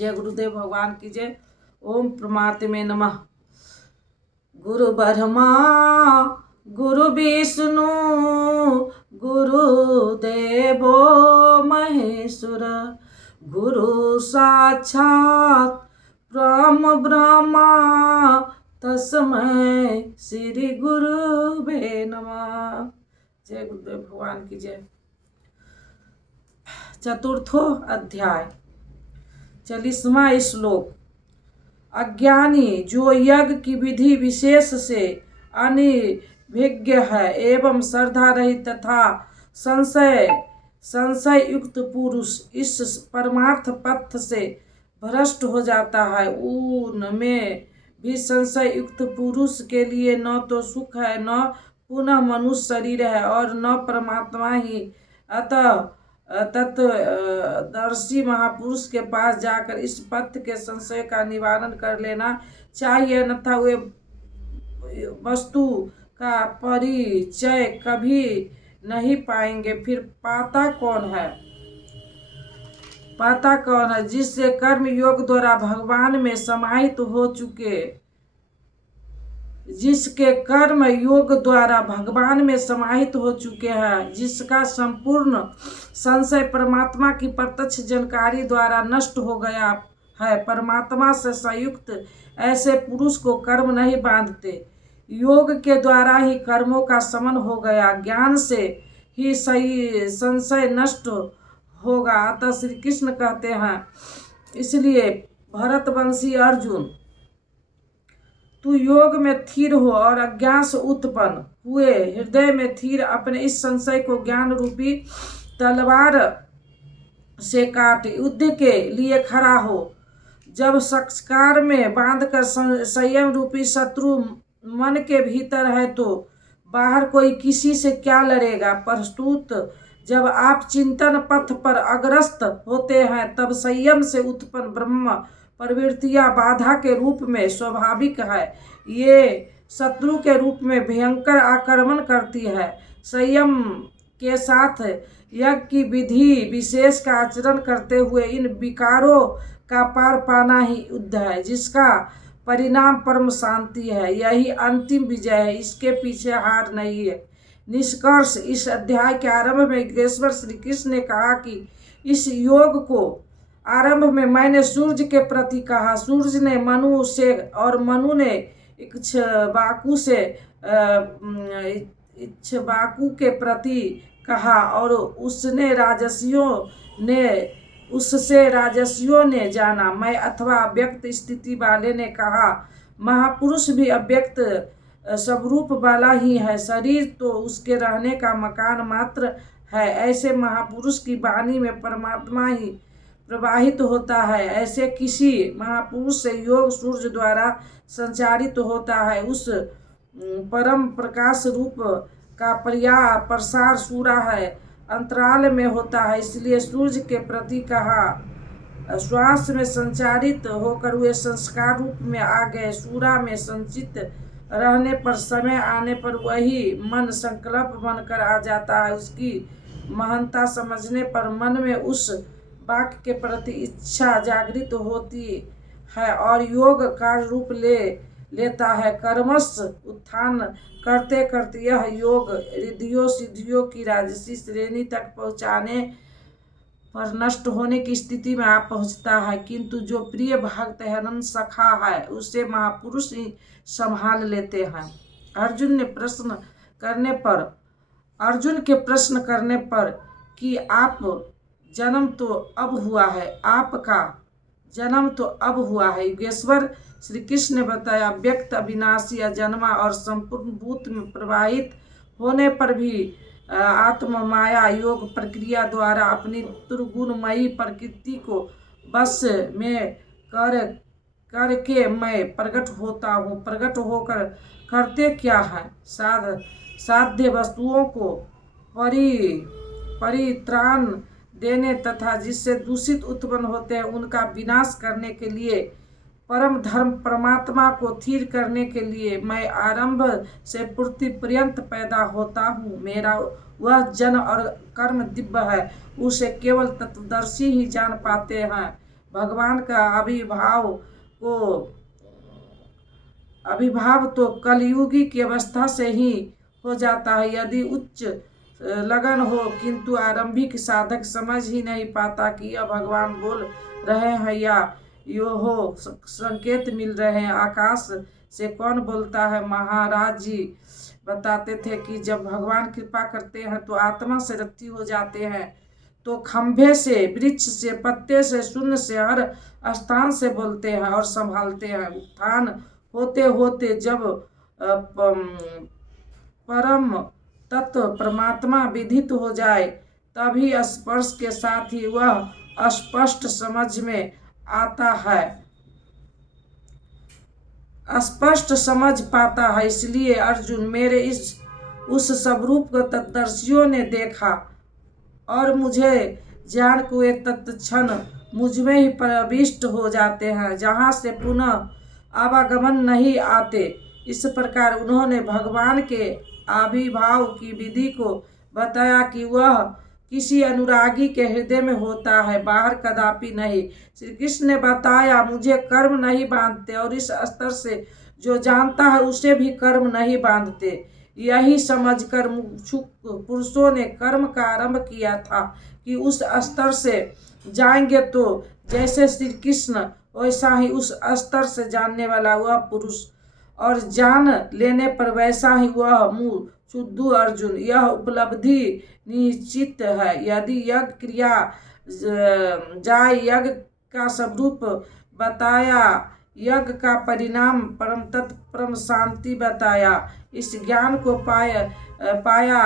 जय गुरुदेव भगवान की जय। ओम परमात्मे नमः। गुरु ब्रह्मा गुरु विष्णु गुरुदेवो महेश्वर, गुरु साक्षात् परम ब्रह्मा तस्मै श्री गुरुवे नमः। जय गुरुदेव भगवान की जय। चतुर्थो अध्याय 40वां श्लोक। अज्ञानी जो यज्ञ की विधि विशेष से अनभिज्ञ है एवं श्रद्धा रहित तथा संशय युक्त पुरुष इस परमार्थ पथ से भ्रष्ट हो जाता है। उनमें भी संशय युक्त पुरुष के लिए न तो सुख है, न पुनः मनुष्य शरीर है और न परमात्मा ही। अतः तत्वदर्शी महापुरुष के पास जाकर इस पथ के संशय का निवारण कर लेना चाहिए, अन्यथा वे वस्तु का परिचय कभी नहीं पाएंगे। फिर पाता कौन है? जिससे कर्म योग द्वारा भगवान में समाहित हो चुके, जिसके कर्म योग द्वारा भगवान में समाहित हो चुके हैं, जिसका संपूर्ण संशय परमात्मा की प्रत्यक्ष जानकारी द्वारा नष्ट हो गया है। परमात्मा से संयुक्त ऐसे पुरुष को कर्म नहीं बांधते। योग के द्वारा ही कर्मों का शमन हो गया, ज्ञान से ही सही संशय नष्ट होगा। अतः श्री कृष्ण कहते हैं, इसलिए भरतवंशी अर्जुन, तू योग में स्थिर हो और अज्ञान से उत्पन्न हुए हृदय में स्थिर अपने इस संशय को ज्ञान रूपी तलवार से काट युद्ध के लिए खड़ा हो। जब संस्कार में बांधकर संयम रूपी शत्रु मन के भीतर है तो बाहर कोई किसी से क्या लड़ेगा। प्रस्तुत जब आप चिंतन पथ पर अग्रस्त होते हैं तब संयम से उत्पन्न ब्रह्म प्रवृत्तियां बाधा के रूप में स्वाभाविक है। ये शत्रु के रूप में भयंकर आक्रमण करती है। संयम के साथ यज्ञ की विधि विशेष का आचरण करते हुए इन विकारों का पार पाना ही युद्ध है, जिसका परिणाम परम शांति है। यही अंतिम विजय है, इसके पीछे हार नहीं है। निष्कर्ष, इस अध्याय के आरंभ में योगेश्वर श्री कृष्ण ने कहा कि इस योग को आरंभ में मैंने सूर्य के प्रति कहा, सूर्य ने मनु से और मनु ने इक्ष्वाकु के प्रति कहा और उससे राजसियों ने जाना। मैं अथवा अव्यक्त स्थिति वाले ने कहा, महापुरुष भी अव्यक्त स्वरूप वाला ही है, शरीर तो उसके रहने का मकान मात्र है। ऐसे महापुरुष की वाणी में परमात्मा ही प्रवाहित होता है। ऐसे किसी महापुरुष से योग सूर्य द्वारा संचारित होता है। उस परम प्रकाश रूप का प्रसार सूरा है, अंतराल में होता है, इसलिए सूर्य के प्रति कहा। श्वास में संचारित होकर वे संस्कार रूप में आ गए। सूरा में संचित रहने पर समय आने पर वही मन संकल्प बनकर आ जाता है। उसकी महानता समझने पर मन में उस वाक्य के प्रति इच्छा जागृत होती है और योग का रूप ले लेता है। कर्मश उत्थान करते करते यह योग रिद्धियों सिद्धियों की राजसी श्रेणी तक पहुँचाने पर नष्ट होने की स्थिति में आप पहुँचता है, किंतु जो प्रिय भक्त हरन सखा है उसे महापुरुष ही संभाल लेते हैं। अर्जुन के प्रश्न करने पर कि आप जन्म तो अब हुआ है, आपका जन्म तो अब हुआ है, योगेश्वर श्री कृष्ण ने बताया, व्यक्त अविनाशी अजन्मा और संपूर्ण भूत में प्रवाहित होने पर भी आत्म माया योग प्रक्रिया द्वारा अपनी दुर्गुणमयी प्रकृति को बस में करके मैं प्रकट होता हूँ। प्रकट होकर करते क्या है? साध्य वस्तुओं को परित्राण देने तथा जिससे दूषित उत्पन्न होते हैं उनका विनाश करने के लिए, परम धर्म परमात्मा को स्थिर करने के लिए मैं आरंभ से पूर्ति पर्यंत पैदा होता हूँ। मेरा वह जन और कर्म दिव्य है, उसे केवल तत्वदर्शी ही जान पाते हैं। भगवान का आविर्भाव तो कलयुगी की अवस्था से ही हो जाता है। यदि उच्च लगन हो किंतु आरंभिक साधक समझ ही नहीं पाता कि यह भगवान बोल रहे हैं या यो हो संकेत मिल रहे हैं। आकाश से कौन बोलता है? महाराज जी बताते थे कि जब भगवान कृपा करते हैं तो आत्मा से रत्ती हो जाते हैं, तो खंभे से, वृक्ष से, पत्ते से, शून्य से, हर स्थान से बोलते हैं और संभालते हैं। उत्थान होते होते जब परम तत्व परमात्मा विदित हो जाए तभी स्पर्श के साथ ही वह स्पष्ट समझ में आता है, स्पष्ट समझ पाता है। इसलिए अर्जुन मेरे उस स्वरूप को तत्दर्शियों ने देखा और मुझे जान को वे तत्क्षण मुझ में ही प्रविष्ट हो जाते हैं, जहाँ से पुनः आवागमन नहीं आते। इस प्रकार उन्होंने भगवान के आविर्भाव की विधि को बताया कि वह किसी अनुरागी के हृदय में होता है, बाहर कदापि नहीं। श्री कृष्ण ने बताया, मुझे कर्म नहीं बांधते और इस स्तर से जो जानता है उसे भी कर्म नहीं बांधते। यही समझकर मुमुक्षु पुरुषों ने कर्म का आरंभ किया था कि उस स्तर से जाएंगे तो जैसे श्री कृष्ण वैसा ही उस स्तर से जानने वाला वह पुरुष, और जान लेने पर वैसा ही वह शुद्धू अर्जुन। यह उपलब्धि निश्चित है। यदि यज्ञ क्रिया जाए, यज्ञ का स्वरूप बताया, यज्ञ का परिणाम परम तत्व परम शांति बताया, इस ज्ञान को पाया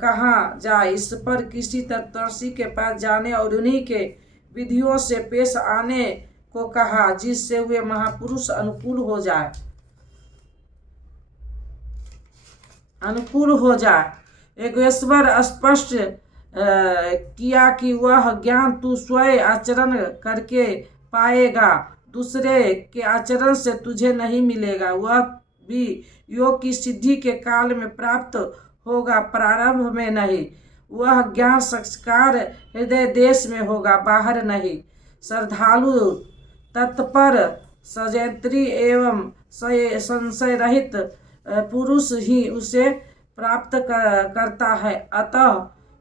कहाँ जाए। इस पर किसी तत्वदर्शी के पास जाने और उन्हीं के विधियों से पेश आने को कहा, जिससे वे महापुरुष अनुकूल हो जाए। योगेश्वर स्पष्ट किया कि वह ज्ञान तू स्वयं आचरण करके पाएगा, दूसरे के आचरण से तुझे नहीं मिलेगा। वह भी योग की सिद्धि के काल में प्राप्त होगा, प्रारंभ में नहीं। वह ज्ञान संस्कार हृदय देश में होगा, बाहर नहीं। श्रद्धालु तत्पर सजैत्री एवं संशय रहित पुरुष ही उसे प्राप्त करता है। अतः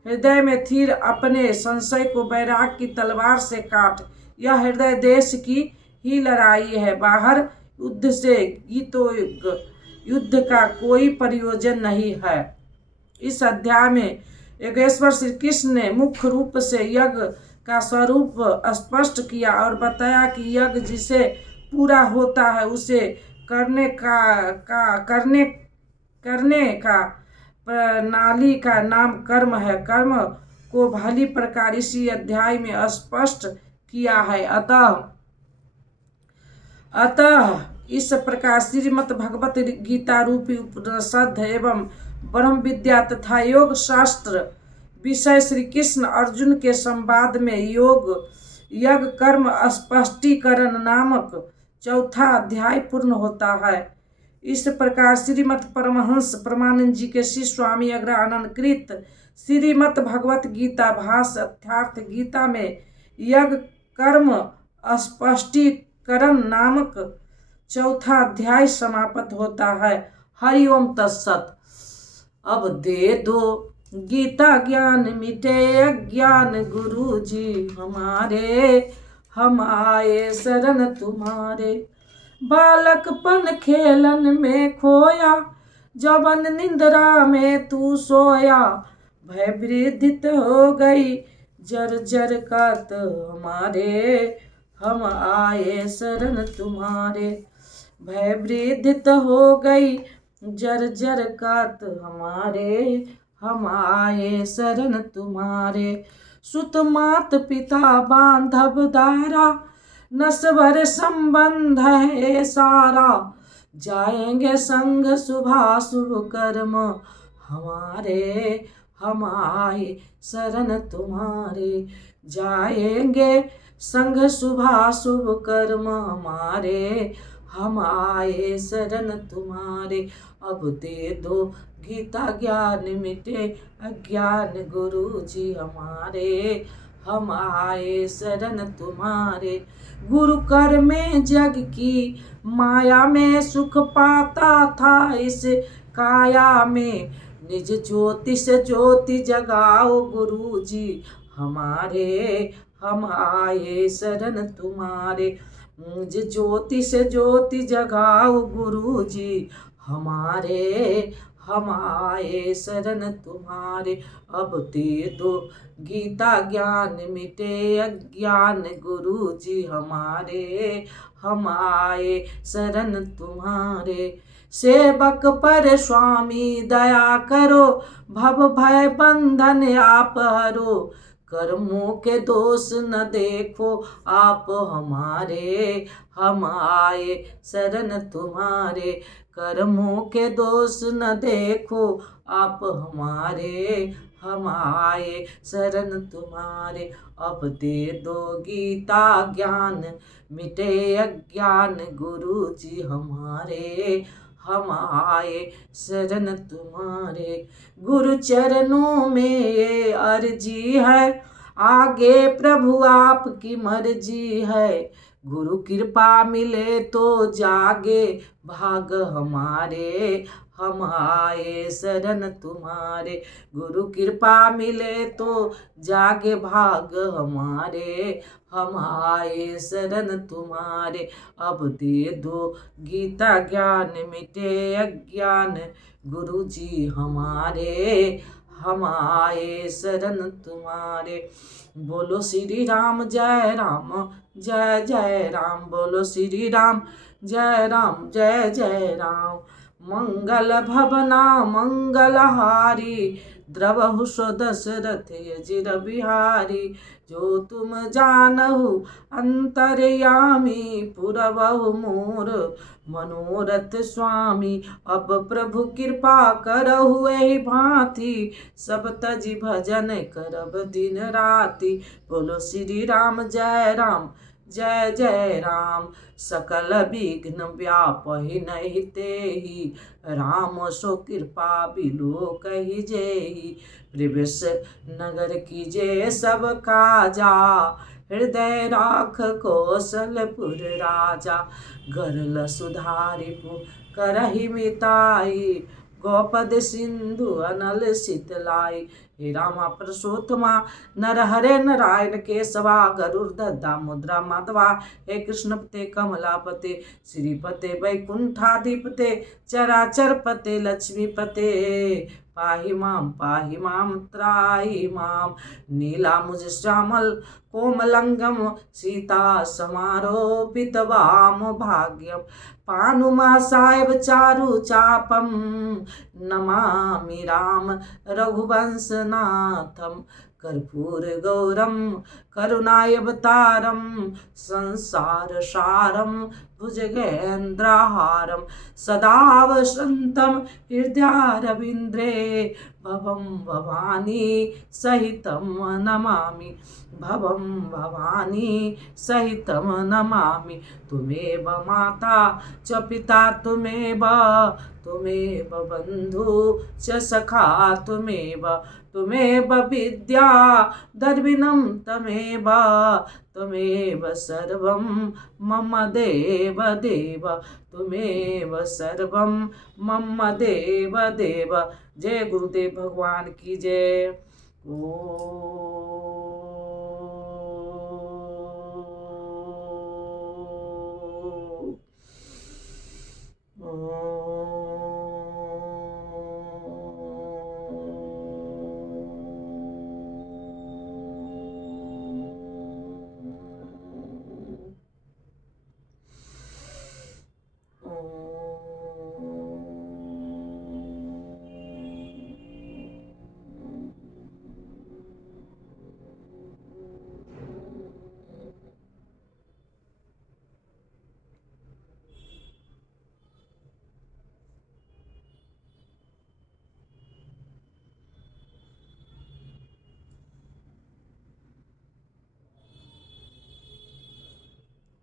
हृदय में स्थिर अपने संशय को वैराग की तलवार से काट। यह हृदय देश की ही लड़ाई है, बाहर युद्ध से युद्ध का कोई प्रयोजन नहीं है। इस अध्याय में योगेश्वर श्री कृष्ण ने मुख्य रूप से यज्ञ का स्वरूप स्पष्ट किया और बताया कि यज्ञ जिसे पूरा होता है उसे करने का प्रणाली का नाम कर्म है। कर्म को भली प्रकार इसी अध्याय में स्पष्ट किया है। अतः इस प्रकार श्रीमद् भगवत गीता रूपी उपनिषद एवं ब्रह्म विद्या तथा योग शास्त्र विषय श्री कृष्ण अर्जुन के संवाद में यज्ञ कर्म स्पष्टीकरण नामक चौथा अध्याय पूर्ण होता है। इस प्रकार श्रीमद् परमहंस परमानंद जी के श्री स्वामी अग्रहानंद कृत श्रीमद् भगवत गीता भाष्य अर्थात गीता में यज्ञ कर्म स्पष्टीकरण नामक चौथा अध्याय समाप्त होता है। हरि ओम तत्सत। अब दे दो गीता ज्ञान मिटे अज्ञान, गुरु जी हमारे हम आए शरण तुम्हारे। बालकपन खेलन में खोया, जवन निंद्रा में तू सोया। भय वृद्धित हो गई जर जर कात हमारे, हम आए शरण तुम्हारे। भय वृद्धित हो गई जर जर कात हमारे, हम आए शरण तुम्हारे। सुत मात पिता बांधव दारा, नस्वर संबंध है सारा। जाएंगे संग शुभाशुभ कर्म हमारे, हम आए शरण तुम्हारे। जाएंगे संग शुभाशुभ कर्म हमारे, हम आए शरण तुम्हारे। अब दे दो गीता ज्ञान मिटे अज्ञान, गुरु जी हमारे हम आए शरण तुम्हारे। गुरु कर में जग की माया में सुख पाता था, इस काया में निज ज्योति से ज्योति जगाओ गुरु जी हमारे। हम आए शरण तुम्हारे। निज ज्योति से ज्योति जगाओ गुरु जी हमारे। हम आए शरण तुम्हारे। अब दे दो गीता ज्ञान मिटे अज्ञान गुरु जी हमारे। हम आए शरण तुम्हारे। सेवक पर स्वामी दया करो, भव भय बंधन आप हरो। कर्मों के दोष न देखो आप हमारे। हम आए शरण तुम्हारे। कर्मों के दोष न देखो आप हमारे। हम आए शरण तुम्हारे। अब दे दो गीता ज्ञान मिटे अज्ञान गुरु जी हमारे। हम आए शरण तुम्हारे। गुरु चरणों में ये अर्जी है, आगे प्रभु आपकी मर्जी है। गुरु कृपा मिले तो जागे भाग हमारे। हम आए शरण तुम्हारे। गुरु कृपा मिले तो जागे भाग हमारे। हम आए शरण तुम्हारे। अब दे दो गीता ज्ञान मिटे अज्ञान गुरु जी हमारे। हम आए शरण तुम्हारे। बोलो श्री राम जय राम जय जय राम। बोलो श्री राम जय जय राम। मंगल भवना मंगलहारी, द्रवहु सो दशरथ अजिर बिहारी। जो तुम जानहु अंतर्यामी, पुरवहु मोर मनोरथ स्वामी। अब प्रभु कृपा करहु एहि भांति, सब तजि भजन करब दिन राति। बोलो श्री राम जय जय राम। सकल विघ्न व्यापहि नहीं तेहि, राम सो कृपा बिलो कहि जेहि। प्रवेश नगर कीजे सब काजा, हृदय राख कौशलपुर राजा। गरल सुधारिपु करहि मिताई, गौपद सिंधु अनल शीतलाई। हे रामा पुरुषोत्तमा नरहरे नारायण केशवा, गरुड़ध्वजा मुद्रा माधवा। हे कृष्ण पते कमलापते, श्रीपते वैकुंठाधिपते, चराचर पते लक्ष्मीपते। पाहि माम त्राहि माम। नीलामुज श्यामल कोमलंगम, सीता समारोपित वाम भाग्यम। पानुमा साहेब चारु चापम, नमामि राम रघुवंश नाथम। कर्पूर गौरम करुणावतारम, संसार सारम भुजगेन्द्रहारम। सदा वसंतम हृदयारविंद्रे, भवम भवानी सहितम नमामि। भवम भवानी सहितम नमामि। तुमेव माता च पिता तुमेव बंधु च सखा तुमेव विद्या द्रविणं तमेव सर्वं मम देव तुमेव सर्वं मम देव। जय गुरुदेव भगवान की जय। ओ